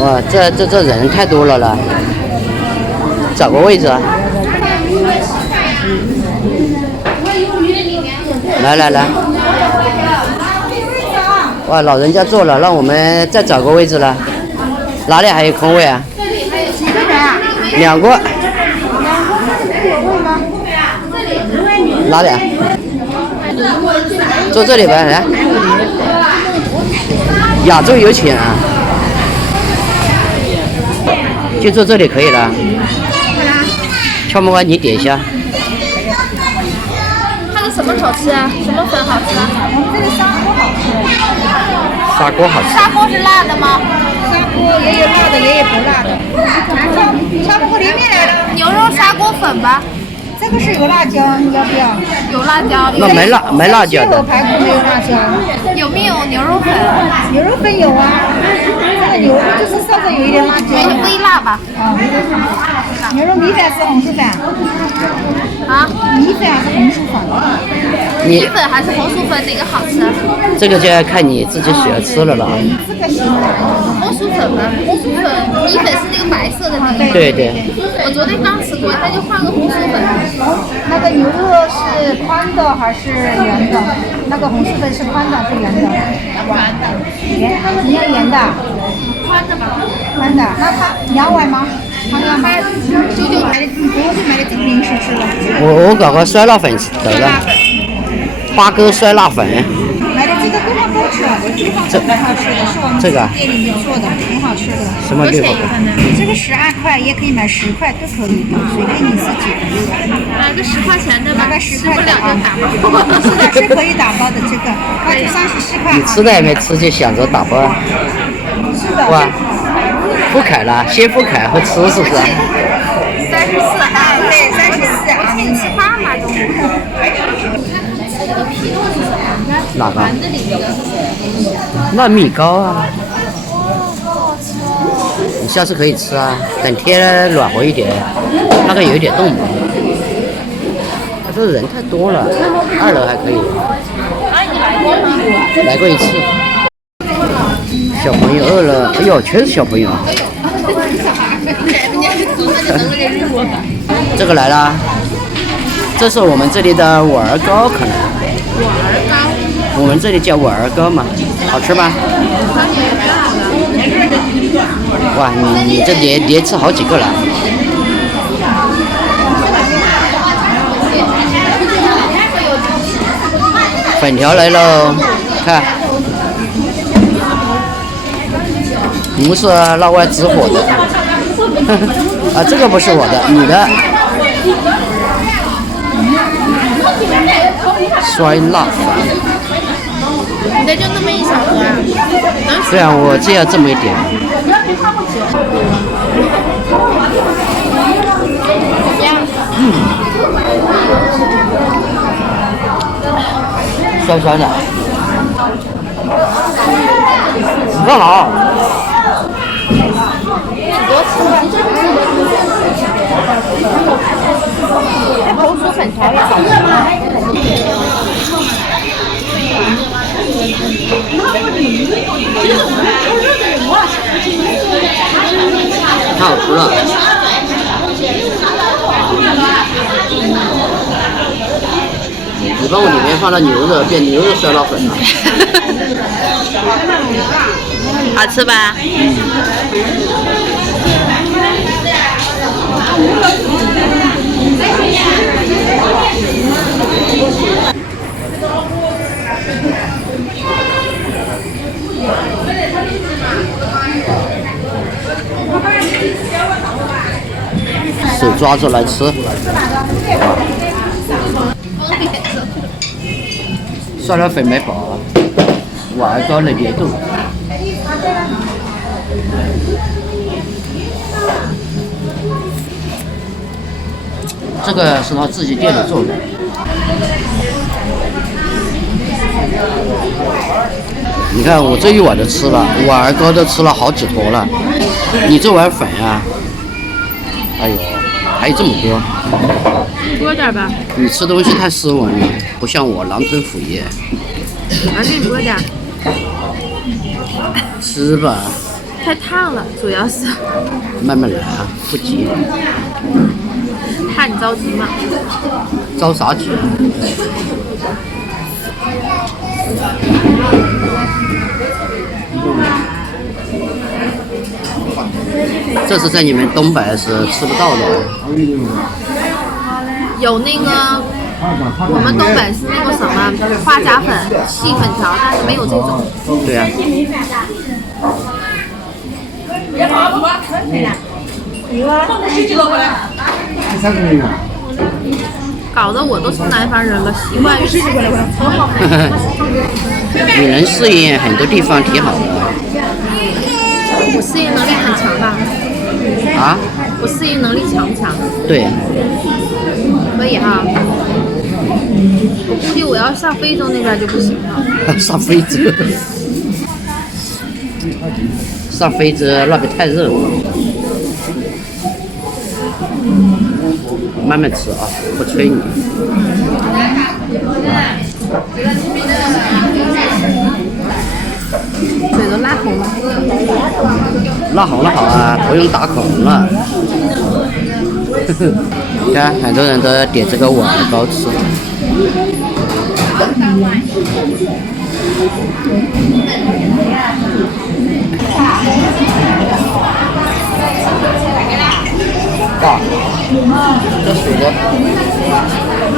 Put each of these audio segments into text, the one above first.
哇，这人太多了，找个位置啊！来，哇，老人家坐了，让我们再找个位置了。哪里还有空位啊？几个人啊2个。有位吗？哪里啊？坐这里呗，来。亚洲有请啊！就坐这里可以了。敲门官，你点一下。它的什么好吃啊？什么粉好吃啊？我们这个砂锅好吃。砂锅好吃。砂锅是辣的吗？砂锅也有辣的，也有不辣的。砂锅里面来了。牛肉砂锅粉吧。这个是有辣椒，你要不要？有辣椒。那没辣椒的。排骨没有辣椒。有没有牛肉粉？牛肉粉有啊。这个牛肉就是稍微有一点辣椒。微辣吧。牛肉米粉是红薯粉。啊？米粉还是红薯粉？米粉还是红薯粉哪个好吃？这个就要看你自己喜欢吃了了。这个行。红薯粉吧，红薯粉，米粉是那个白色的那个。对。我昨天刚吃过，那就换个红薯粉。那个牛肉是宽的还是圆的？那个红薯粉是宽的还是圆的？圆的。你要圆的？宽的吧。宽的。那它2碗吗？他要买99买的，你不会买的这个零食吃了。我搞个酸辣粉得了。8哥酸辣粉。买的这个更好吃了，这个很好吃的，是我们店里面做的，挺好吃的。什么地方？这个12块，也可以买10块，都可以，随便你自己。买个10块钱的吧，买个10块的啊。是的，是可以打包的，这个它就34块。你吃的还没吃就想着打包？是的。哇，付凯了，先付凯后吃是不是？34啊，对，34啊，你吃花嘛中午。哪个？糯米糕啊！你下次可以吃啊，等天暖和一点，那个有一点冻。他说人太多了，2楼还可以。啊，你来过吗？来过一次。小朋友饿了，哎呦，全是小朋友。这个来了，这是我们这里的碗儿糕，可能。碗儿糕。我们这里叫碗儿糕嘛，好吃吗？哇，你这连吃好几个了。粉条来喽，看。不是老外直火的。啊，这个不是我的，你的。酸辣粉。你的就那么一小盒啊？对啊，我只要这么一点。酸酸的。你干嘛？多吃吧。红薯粉条也好吃。太好吃了。你把我里面放了牛肉，变牛肉酸辣粉了。好吃吧？手抓着来吃。酸辣粉没饱，碗儿糕的别动。这个是他自己店里做的。你看我这一碗都吃了，碗儿糕都吃了好几坨了。你这碗粉啊，哎呦，还有这么多。多点吧。你吃东西太斯文了，不像我狼吞虎咽。还给你多点。吃吧。太烫了，主要是。慢慢来啊，不急。怕你着急嘛？着啥急？这是在你们东北是吃不到的。有那个，我们东北是那个什么花甲粉、细粉条，但是没有这种。对呀、搞得我都是南方人了，习惯于吃。你能适应很多地方挺好的。我适应能力很强的。啊？我适应能力强不强？对。可以哈。我估计我要上非洲那边就不行了。上非洲。上非洲那边太热了。慢慢吃啊，不催你。嘴都辣红了。辣红了好啊，不用打孔了。你看，很多人都点这个碗糕吃。哇，这水都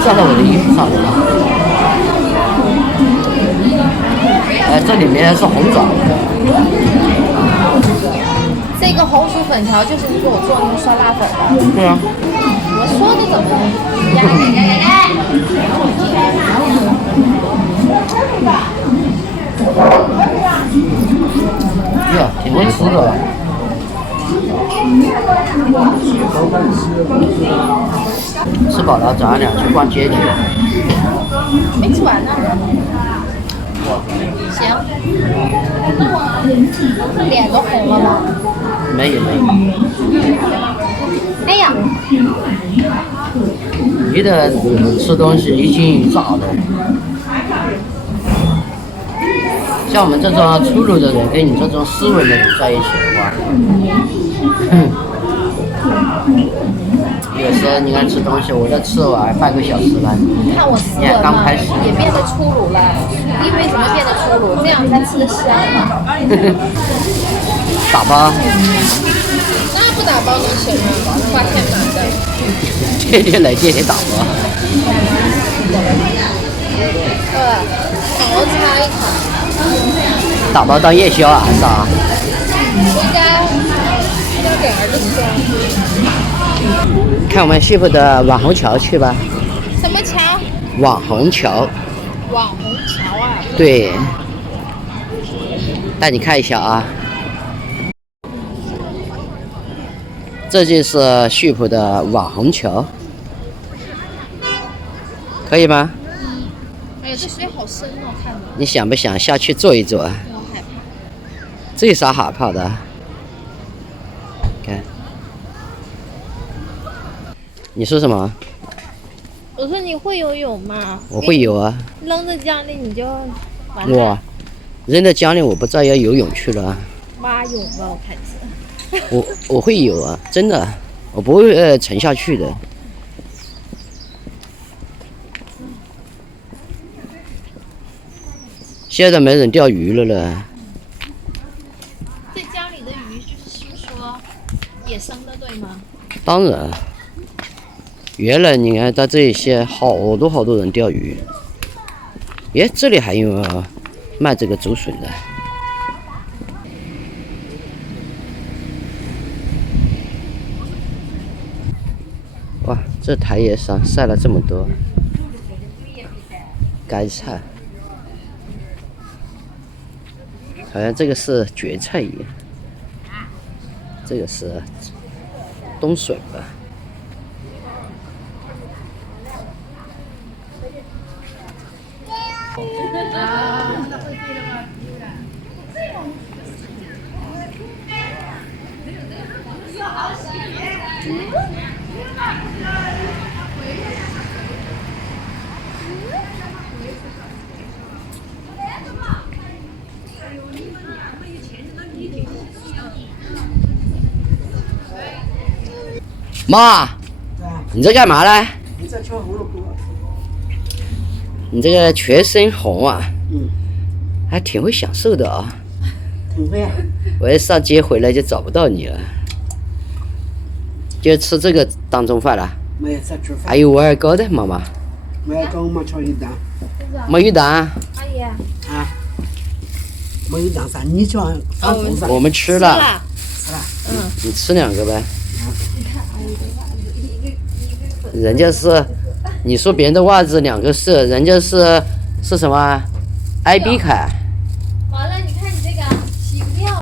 溅到我的衣服上了。哎，这里面是红枣。这个红薯粉条就是你给我做那个酸辣粉的。对啊。我说的怎么呀，挺会吃的。吃饱了，咱俩去逛街去。没吃完呢。行。脸都红了吗？没有。哎呀。你的吃东西一惊一乍的。像我们这种粗鲁的人，跟你这种斯文的人在一起的话，有时候你看吃东西，我都吃完半个小时了。你看我斯文嘛，也变得粗鲁了。因为什么变得粗鲁？这样才吃得香嘛。打包？那不打包能行吗？花钱买的。天天来天天打包。我擦一擦。打包当夜宵啊，还是啥？回家要给儿子吃。看我们西部的网红桥去吧。什么桥？网红桥。网红桥啊？对。带你看一下啊。这就是西部的网红桥，可以吗？哎呀，这水好深哦，看着。你想不想下去坐一坐？我害怕。这有啥害怕的？看。你说什么？我说你会游泳吗？我会游啊。扔在江里你就完了。我扔在江里，我不知道要游泳去了。蛙泳吧，我看是。我会游啊，真的，我不会沉下去的。现在没人钓鱼了呢。这江里的鱼就是说野生的，对吗？当然，原来你看到这些好多人钓鱼。耶，这里还有卖这个竹笋的。哇，这台叶上晒了这么多干菜，好像这个是蕨菜叶，这个是冬笋吧。妈，你在干嘛呢？你在吃胡萝卜。你这个全身红啊，嗯，还挺会享受的啊。挺会啊。我一上街回来就找不到你了，就吃这个当中饭了。没有在吃饭。还有碗糕的，妈妈。我要跟我们炒鱼蛋。没有蛋。阿姨。啊。没有蛋啥？你叫饭做啥？我们吃了。吃了。你吃2个呗。人家是，你说别人的袜子2个是，人家是什么？艾比凯。